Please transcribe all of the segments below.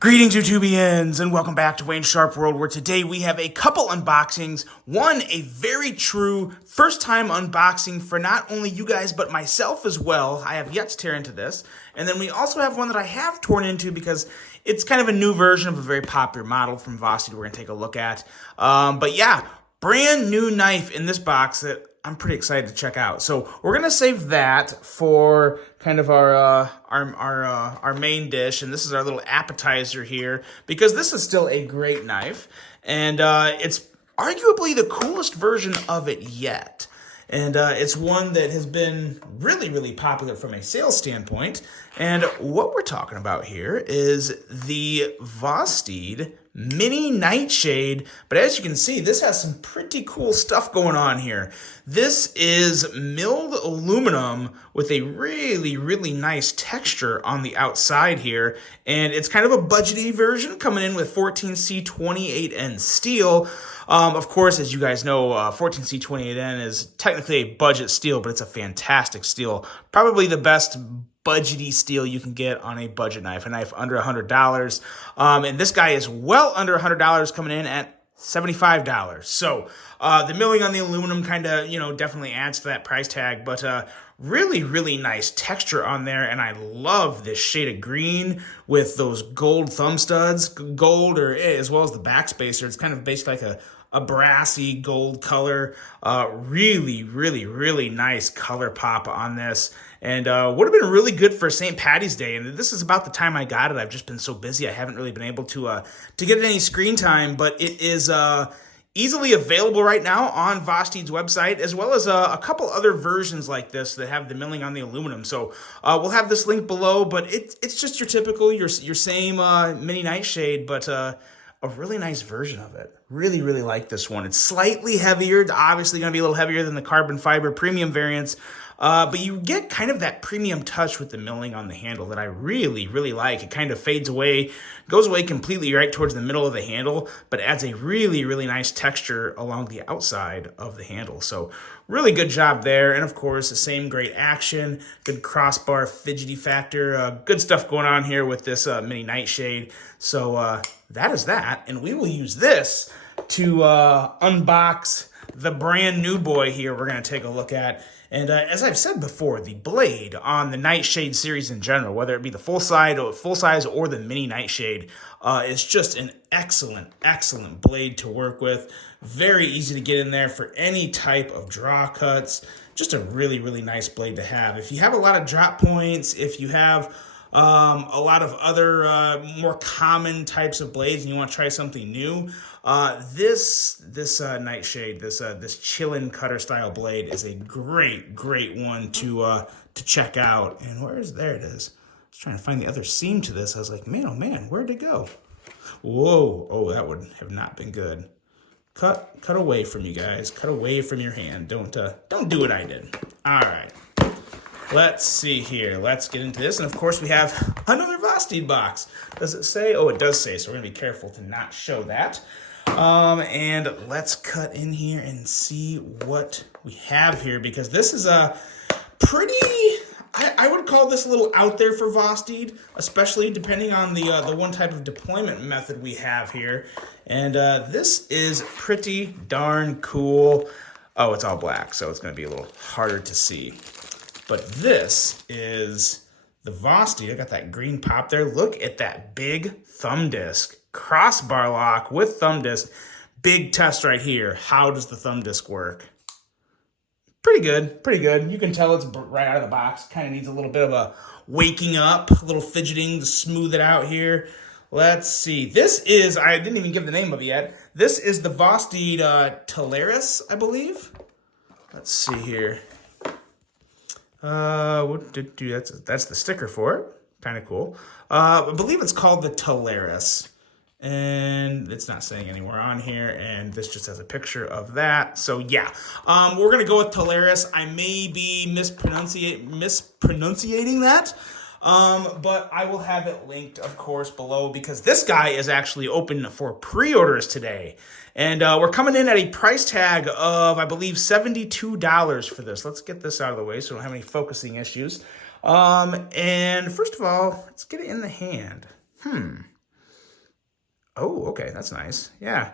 Greetings, YouTubians, and welcome back to Wayne Sharp World, where today we have a couple unboxings. One, a very true first-time unboxing for not only you guys, but myself as well. I have yet to tear into this. And then we also have one that I have torn into because it's kind of a new version of a very popular model from VOSTEED we're going to take a look at. But yeah, brand new knife in this box that I'm pretty excited to check out. So we're gonna save that for kind of our main dish, and this is our little appetizer here because this is still a great knife, and it's arguably the coolest version of it yet. And it's one that has been really popular from a sales standpoint. And what we're talking about here is the VOSTEED Mini Nightshade. But as you can see, this has some pretty cool stuff going on here. This is milled aluminum with a really nice texture on the outside here. And it's kind of a budgety version coming in with 14C28N steel. Of course, as you guys know, 14C28N is technically a budget steel, but it's a fantastic steel. Probably the best budgety steel you can get on a budget knife, a knife under $100. And this guy is well under $100, coming in at $75. So the milling on the aluminum kind of, definitely adds to that price tag, but really nice texture on there. And I love this shade of green with those gold thumb studs, gold, or as well as the backspacer. It's kind of basically like a brassy gold color. Really nice color pop on this. And would have been really good for St. Patty's Day. And this is about the time I got it. I've just been so busy. I haven't really been able to get any screen time, but it is easily available right now on VOSTEED's website, as well as a couple other versions like this that have the milling on the aluminum. So we'll have this link below, but it's just your typical, your same mini Nightshade, but a really nice version of it. Really like this one. It's slightly heavier, obviously going to be a little heavier than the carbon fiber premium variants, but you get kind of that premium touch with the milling on the handle that I really like. It kind of fades away, goes away completely right towards the middle of the handle, but adds a really nice texture along the outside of the handle. So really good job there. And of course, the same great action, good crossbar fidgety factor, good stuff going on here with this mini Nightshade. So that is that. And we will use this to unbox the brand new boy here we're going to take a look at. And as I've said before, the blade on the Nightshade series in general, whether it be the full size or the mini Nightshade, is just an excellent blade to work with. Very easy to get in there for any type of draw cuts. Just a really nice blade to have. If you have a lot of drop points, if you have a lot of other more common types of blades and you want to try something new, this Nightshade, this chillin' cutter style blade is a great one to check out. And there it is. I was trying to find the other seam to this. I was like, man, oh man, where'd it go? Whoa, oh, that would have not been good. Cut away from you guys. Cut away from your hand. Don't do what I did. All right. Let's see here. Let's get into this. And of course, we have another VOSTEED box. Does it say? Oh, it does say. So we're going to be careful to not show that. And let's cut in here and see what we have here, because this is a pretty, I would call this a little out there for VOSTEED, especially depending on the one type of deployment method we have here. And this is pretty darn cool. Oh, it's all black, so it's going to be a little harder to see. But this is the VOSTEED. I got that green pop there. Look at that big thumb disc. Crossbar lock with thumb disc. Big test right here. How does the thumb disc work? Pretty good. You can tell it's right out of the box. Kind of needs a little bit of a waking up, a little fidgeting to smooth it out here. Let's see. This is, I didn't even give the name of it yet. This is the VOSTEED Taris, I believe. Let's see here. That's the sticker for it. Kind of cool. I believe it's called the Taris. And it's not saying anywhere on here, and this just has a picture of that. So yeah, we're gonna go with Taris. I may be mispronouncing that, but I will have it linked, of course, below, because this guy is actually open for pre-orders today. And we're coming in at a price tag of, I believe, $72 for this. Let's get this out of the way so we don't have any focusing issues. And first of all, let's get it in the hand. Oh, okay, that's nice. Yeah.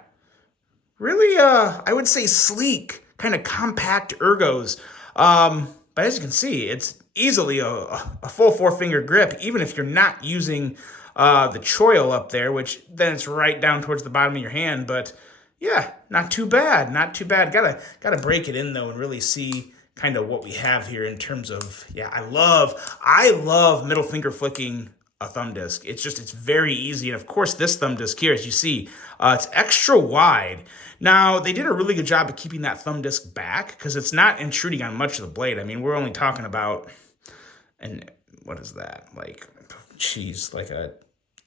Really, I would say sleek, kind of compact ergos. But as you can see, it's easily a full four-finger grip, even if you're not using the choil up there, which then it's right down towards the bottom of your hand. But yeah, not too bad, not too bad. Gotta break it in though and really see kind of what we have here in terms of, yeah, I love middle finger flicking a thumb disc. It's very easy. And of course, this thumb disc here, as you see, it's extra wide. Now, they did a really good job of keeping that thumb disc back because it's not intruding on much of the blade. I mean, we're only talking about, and what is that? Like, geez, like a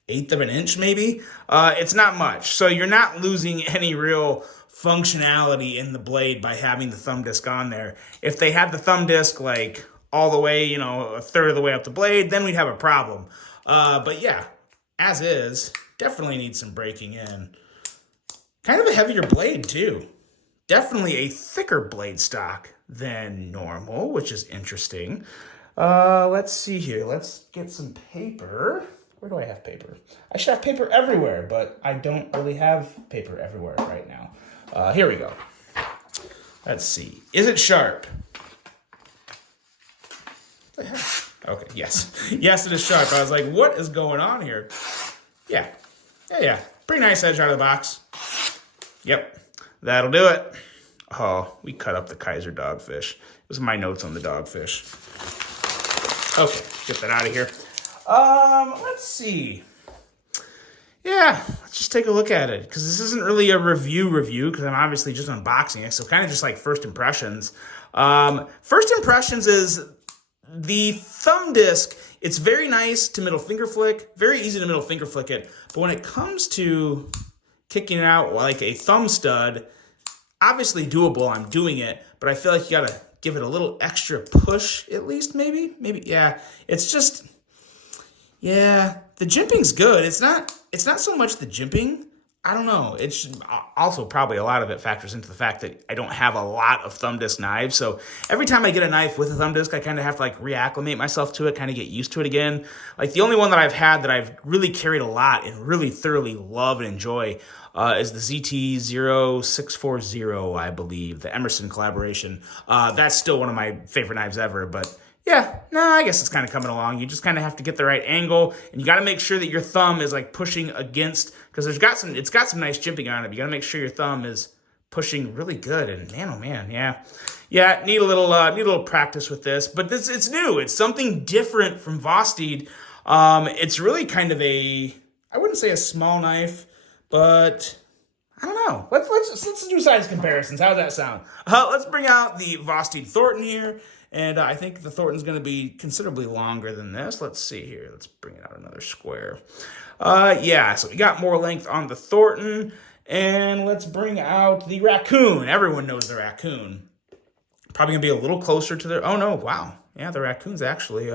1/8 of an inch maybe? It's not much. So you're not losing any real functionality in the blade by having the thumb disc on there. If they had the thumb disc like all the way, 1/3 of the way up the blade, then we'd have a problem. But yeah, as is, definitely needs some breaking in. Kind of a heavier blade too. Definitely a thicker blade stock than normal, which is interesting. Let's see here. Let's get some paper. Where do I have paper? I should have paper everywhere, but I don't really have paper everywhere right now. Here we go. Let's see. Is it sharp? Okay, yes. Yes, it is sharp. I was like, what is going on here? Yeah. Pretty nice edge out of the box. Yep, that'll do it. Oh, we cut up the Kaiser dogfish. It was my notes on the dogfish. Okay, get that out of here. Let's see. Yeah, let's just take a look at it, because this isn't really a review because I'm obviously just unboxing it, so kind of just like first impressions. First impressions is the thumb disc. It's very nice to middle finger flick, very easy to middle finger flick it, but when it comes to kicking it out like a thumb stud, obviously doable, I'm doing it, but I feel like you gotta give it a little extra push at least, maybe, yeah. It's just, yeah, the jimping's good. It's not so much the jimping. I don't know. It's also probably a lot of it factors into the fact that I don't have a lot of thumb disc knives. So every time I get a knife with a thumb disc, I kind of have to like reacclimate myself to it, kind of get used to it again. Like the only one that I've had that I've really carried a lot and really thoroughly love and enjoy is the ZT-0640, I believe, the Emerson collaboration. That's still one of my favorite knives ever, but yeah, no, I guess it's kind of coming along. You just kind of have to get the right angle, and you got to make sure that your thumb is like pushing against, because it's got some nice jimping on it. But you got to make sure your thumb is pushing really good. And man, oh man, yeah, need a little practice with this. But it's new. It's something different from VOSTEED. It's really kind of I wouldn't say a small knife, but I don't know. Let's do size comparisons. How's that sound? Let's bring out the VOSTEED Thornton here. And I think the Thornton's going to be considerably longer than this. Let's see here. Let's bring it out another square. Yeah, so we got more length on the Thornton. And let's bring out the Raccoon. Everyone knows the Raccoon. Probably going to be a little closer to the... Oh, no, wow. Yeah, the Raccoon's actually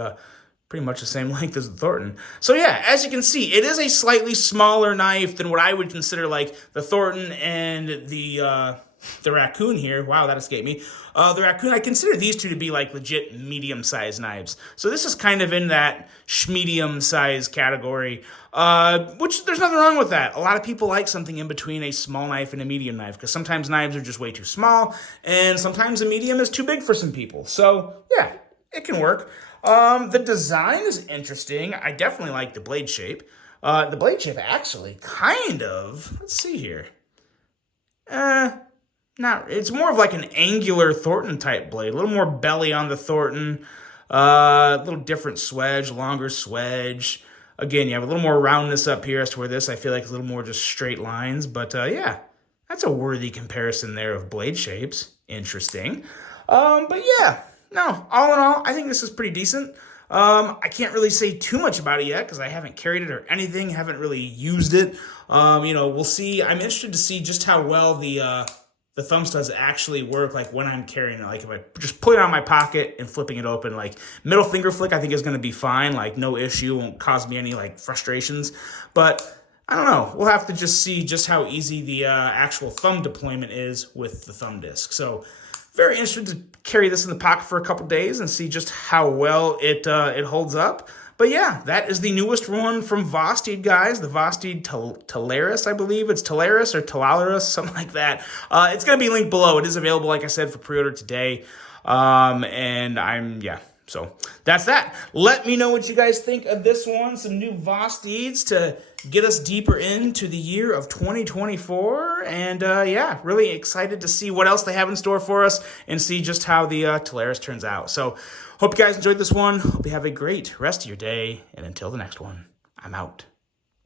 pretty much the same length as the Thornton. So yeah, as you can see, it is a slightly smaller knife than what I would consider like the Thornton and the Raccoon here. Wow, that escaped me. The Raccoon, I consider these two to be like legit medium-sized knives. So this is kind of in that medium-sized category, which there's nothing wrong with that. A lot of people like something in between a small knife and a medium knife, because sometimes knives are just way too small, and sometimes a medium is too big for some people. So yeah, it can work. The design is interesting. I definitely like the blade shape. The blade shape actually kind of, let's see here. It's more of like an angular Thornton type blade, a little more belly on the Thornton, a little different swedge, longer swedge. Again, you have a little more roundness up here as to where this, I feel like, is a little more just straight lines. But yeah, that's a worthy comparison there of blade shapes. Interesting. But yeah, no, all in all, I think this is pretty decent. I can't really say too much about it yet because I haven't carried it or anything, haven't really used it. We'll see. I'm interested to see just how well the thumb studs actually work, like when I'm carrying it. Like if I just put it on my pocket and flipping it open, like middle finger flick, I think is going to be fine. Like no issue, won't cause me any like frustrations. But I don't know. We'll have to just see just how easy the actual thumb deployment is with the thumb disc. So very interested to carry this in the pocket for a couple days and see just how well it holds up. But yeah, that is the newest one from VOSTEED, guys. The VOSTEED Taris, I believe. It's Taris or Talaris, something like that. It's going to be linked below. It is available, like I said, for pre-order today. So that's that. Let me know what you guys think of this one. Some new VOSTEEDs to get us deeper into the year of 2024. And yeah, really excited to see what else they have in store for us and see just how the Taris turns out. So hope you guys enjoyed this one. Hope you have a great rest of your day. And until the next one, I'm out.